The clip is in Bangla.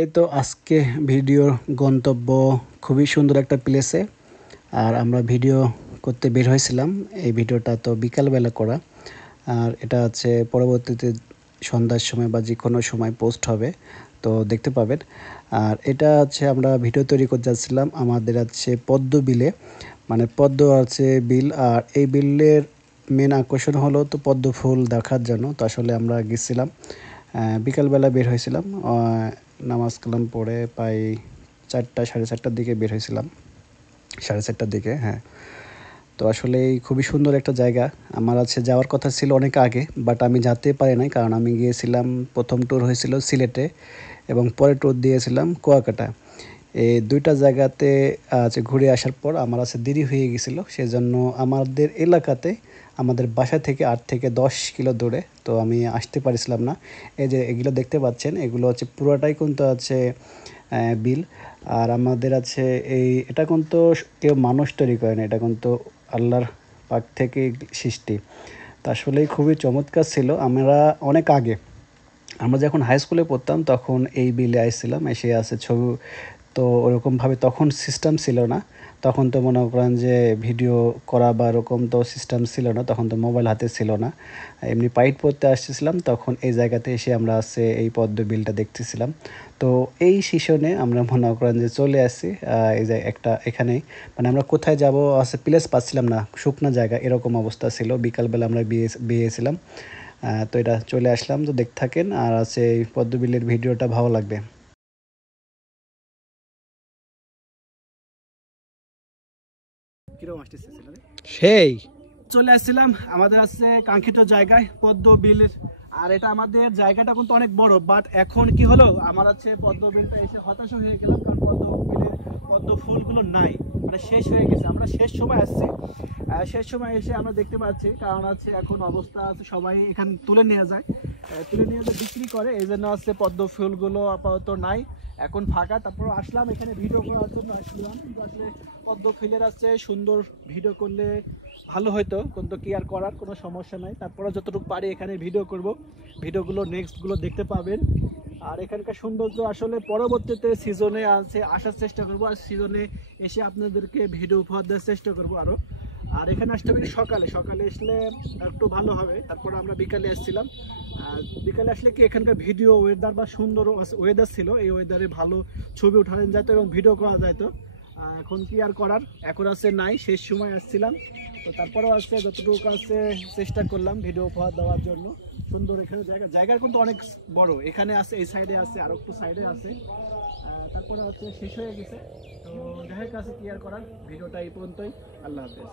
এই তো আজকে ভিডিওর গন্তব্য খুবই সুন্দর একটা প্লেসে। আর আমরা ভিডিও করতে বের হয়েছিলাম। এই ভিডিওটা তো বিকালবেলা করা, আর এটা আছে পরবর্তীতে সন্ধ্যার সময় বা যে কোনো সময় পোস্ট হবে, তো দেখতে পাবেন। আর এটা আছে আমরা ভিডিও তৈরি করতে যাচ্ছিলাম আমাদের আছে পদ্ম বিলে, মানে পদ্ম আছে বিল, আর এই বিলের মেন আকর্ষণ হলো তো পদ্ম ফুল দেখার জন্য। তো আসলে আমরা গেছিলাম বিকালবেলা বের হয়েছিলাম, নামাজ কালাম পড়ে প্রায় 4টা সাড়ে 4টার দিকে বের হয়েছিলাম, সাড়ে 4টার দিকে, হ্যাঁ। তো আসলে খুবই সুন্দর একটা জায়গা। আমার আছে যাওয়ার কথা ছিল অনেক আগে, বাট আমি যেতে পারি নাই, কারণ আমি গিয়েছিলাম, প্রথম ট্যুর হয়েছিল সিলেটে এবং পরে ট্যুর দিয়েছিলাম কুয়াকাটা। এই দুইটা জায়গাতে আছে ঘুরে আসার পর আমার আছে দেরি হয়ে গেছিলো, সেজন্য আমাদের এলাকাতে আমাদের বাসা থেকে 8 থেকে 10 কিলো দূরে, তো আমি আসতে পারছিলাম না। এই যে এগুলো দেখতে পাচ্ছেন, এগুলো হচ্ছে পুরোটাই কিন্তু আছে বিল। আর আমাদের আছে এটা কিন্তু কেউ মানুষ তৈরি করে না, এটা কিন্তু আল্লাহর পাক থেকে সৃষ্টি। তা আসলেই খুবই চমৎকার ছিল। আমরা অনেক আগে, আমরা যখন হাই স্কুলে পড়তাম তখন এই বিলে আসছিলাম, এসে আছে ছবি। তো ওরকমভাবে তখন সিস্টেম ছিল না, তখন তো মনে করেন যে ভিডিও করা বা এরকম তো সিস্টেম ছিল না, তখন তো মোবাইল হাতে ছিল না। এমনি পাইট পড়তে আসতেছিলাম, তখন এই জায়গাতে এসে আমরা আছে এই পদ্ম বিলটা দেখতেছিলাম। তো এই সিজনে আমরা মনে করেন যে চলে আসছি এই যে একটা এখানেই, মানে আমরা কোথায় যাব আছে প্লেস পাচ্ছিলাম না, শুকনো জায়গা এরকম অবস্থা ছিল। বিকালবেলা আমরা বিয়েছিলাম, তো এটা চলে আসলাম। তো দেখতে থাকেন, আর আছে এই পদ্মবিলের ভিডিওটা ভালো লাগবে। কিরকম আসতেছে সেই চলে আসছিলাম আমাদের আছে কাঙ্ক্ষিত জায়গায় পদ্ম বিলের। আর এটা আমাদের জায়গাটা কিন্তু অনেক বড়, বাট এখন কি হলো, আমার আছে পদ্ম বিলটা এসে হতাশা হয়ে গেলাম, কারণ পদ্ম বিলের পদ্ম ফুলগুলো নাই, মানে শেষ হয়ে গেছে। আমরা শেষ সময় আসছি, শেষ সময় এসে আমরা দেখতে পাচ্ছি, কারণ আছে এখন অবস্থা আছে সবাই এখানে তুলে নিয়ে যায়, তুলে নিয়ে যায় বিক্রি করে, এই জন্য আছে পদ্ম ফুলগুলো আপাতত নাই, এখন ফাঁকা। তারপর আসলাম এখানে ভিডিও করার জন্য আসলাম, কিন্তু আসলে পদ্ম ফুলের আছে সুন্দর ভিডিও করলে ভালো হতো, কিন্তু কি আর করার, কোনো সমস্যা নাই। তারপরে যতটুকু পারি এখানে ভিডিও করব, ভিডিওগুলো নেক্সটগুলো দেখতে পাবেন। আর এখানকার সৌন্দর্য আসলে পরবর্তীতে সিজনে আছে আসার চেষ্টা করব, আর সিজনে এসে আপনাদেরকে ভিডিও উপহার দেওয়ার চেষ্টা করব আরও। আর এখানে আসতে হবে সকালে, সকালে আসলে একটু ভালো হবে। তারপর আমরা বিকালে এসেছিলাম, আর বিকালে আসলে কি এখানকার ভিডিও ওয়েদার বা সুন্দর ওয়েদার ছিল, এই ওয়েদারে ভালো ছবি উঠানো যেত এবং ভিডিও করা যেত। এখন কি আর করার, এখন আছে নাই, শেষ সময় আসছিলাম। তো তারপরেও আজকে যতটুকু আছে চেষ্টা করলাম ভিডিও উপহার দেওয়ার জন্য। সুন্দর এখানে জায়গা কিন্তু অনেক বড়, এখানে আছে, এই সাইডে আছে, আর একটু সাইডে আছে। তারপরে হচ্ছে শেষ হয়ে গেছে। তো দেখা কাছে কি আর করার, ভিডিওটা এই পর্যন্তই। আল্লাহ হাফেজ।